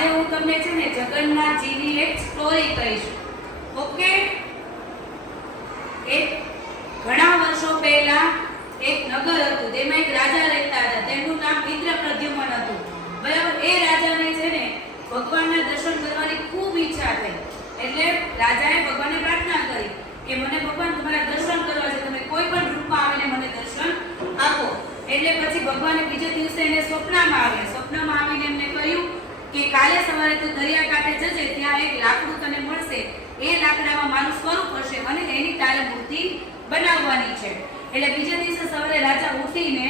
આજે હું તમને છે ને જગન્નાથજીની એક સ્ટોરી કહીશ. ઓકે? એક ઘણા વર્ષો પહેલા એક નગર હતું, તેમાં એક રાજા રહેતા હતા. તેમનું નામ ઇન્દ્રપ્રદ્યુમ્ન હતું. બરાબર? એ રાજાને છે ને ભગવાનના દર્શન કરવાની ખૂબ ઈચ્છા થઈ. એટલે રાજાએ ભગવાનને પ્રાર્થના કરી કે મને ભગવાન તમારા દર્શન કરવા છે, તમે કોઈ પણ રૂપમાં આવીને મને દર્શન આપો. એટલે પછી ભગવાને બીજે દિવસે એને સ્વપ્નમાં આવ્યા. સ્વપ્નમાં આવીને એમને કહ્યું કે કાલે સવારે તું દરિયાકાંઠે જજે, ત્યાં એક લાકડું તને મળશે. એ લાકડામાં મારું સ્વરૂપ હશે અને એની તારે મૂર્તિ બનાવવાની છે. એટલે બીજે દિવસે સવારે રાજા ઉઠીને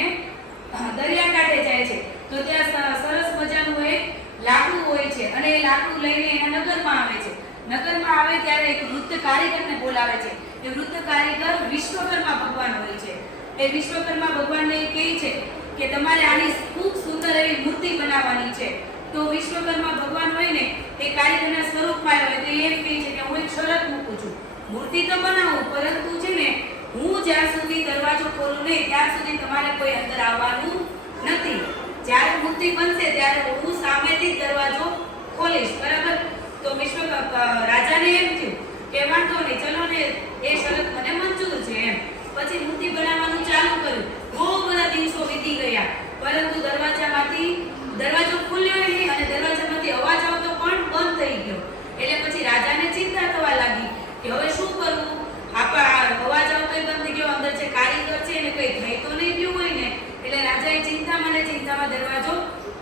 દરિયાકાંઠે જાય છે. તો ત્યાં સરસ મજાનું એક લાકડું હોય છે અને એ લાકડું લઈને એના નગરમાં આવે છે. નગરમાં આવે ત્યારે એક વૃદ્ધ કારીગરને બોલાવે છે. એ વૃદ્ધ કારીગર વિશ્વકર્મા ભગવાન હોય છે. એ વિશ્વકર્મા ભગવાનને કહે છે કે તમારે આની ખૂબ સુંદર એવી મૂર્તિ બનાવવાની છે. તો વિશ્વકર્મા ભગવાન હોય ને એ કારીગરના સ્વરૂપમાં આવે તો એમ કહે છે કે હું એક શરત મૂકું છું, મૂર્તિ તો બનાવું, પરંતુ છે ને હું જ્યાં સુધી દરવાજો ખોલું નહીં ત્યાં સુધી તમારે કોઈ અંદર આવવાનું નથી. જ્યારે મૂર્તિ બનશે ત્યારે હું સામેથી દરવાજો ખોલીશ. બરાબર? તો રાજાને એમ થયું કે વાંધો નહીં, ચલો ને એ શરત મને મંજૂર છે એમ. પછી મૂર્તિ બનાવવાનું ચાલુ કર્યું. બહુ બધા દિવસો વીતી ગયા, પરંતુ દરવાજો ખુલ્યો નહીં અને દરવાજામાંથી અવાજ આવતો પણ બંધ થઈ ગયો. એટલે પછી રાજાને ચિંતા થવા લાગી કે હવે શું કરવું? અવાજ આવતો બંધ થઈ ગયો, અંદર જે કારીગર છે એને કઈ થઈ તો નહીં ગયું હોય ને. એટલે રાજાએ ચિંતામાં દરવાજો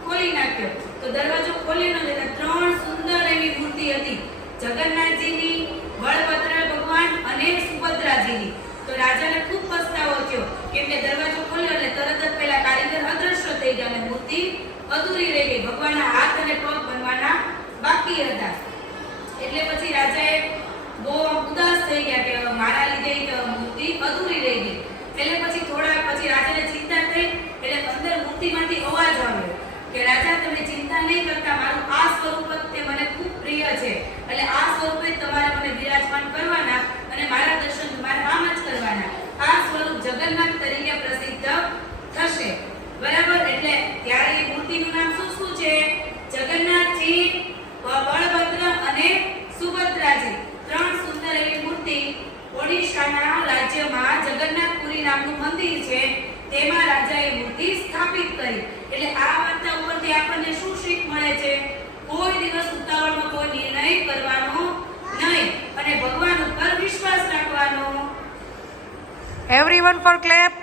ખોલી નાખ્યો. તો દરવાજો ખોલીને ત્રણ સુંદર એવી મૂર્તિ હતી, જગન્નાથજીની, બળભદ્ર ભગવાન અને સુભદ્રાજીની. તો રાજાને ખૂબ પસ્તાવો થયો કેમ કે દરવાજો ખોલ્યો એટલે તરત જ પેલા કારીગર અદ્રશ્ય થઈ ગયા અને મૂર્તિ અધૂરી રહી ગઈ. ભગવાનના હાથ અને પગ બનવાના બાકી હતા. એટલે પછી રાજાએ બહુ ઉદાસ થઈ ગયા કે મારા લીધે મૂર્તિ અધૂરી રહી ગઈ. એટલે પછી થોડા પછી રાજાને ચિંતા થઈ. એટલે અંદર મૂર્તિમાંથી અવાજ આવ્યો કે રાજા તમે ચિંતા નહીં કરતા, મારું આ સ્વરૂપ જ તે મને ખૂબ પ્રિય છે. એટલે આ સ્વરૂપે તમારે મને બિરાજમાન કરવાના અને મારા દર્શન તમારે આમ જ કરવાના. આ સ્વરૂપ જગન્નાથ તરીકે પ્રસિદ્ધ થશે. બરાબર? એટલે ત્યારે એ મૂર્તિનું નામ શું છે? જગન્નાથજી, બળભદ્ર અને સુભદ્રાજી. ત્રણ સુંદર એવી મૂર્તિ ઓડિશાના રાજ્યમાં જગન્નાથપુરી નામનું મંદિર છે, તેમાં રાજાએ મૂર્તિ સ્થાપિત કરી. એટલે આ વાર્તા ઉપરથી આપણને શું શીખ મળે છે? કોઈ દિવસ ઉતાવળમાં કોઈ નિર્ણય કરવાનો નહીં અને ભગવાન ઉપર વિશ્વાસ રાખવાનો. Everyone for clap.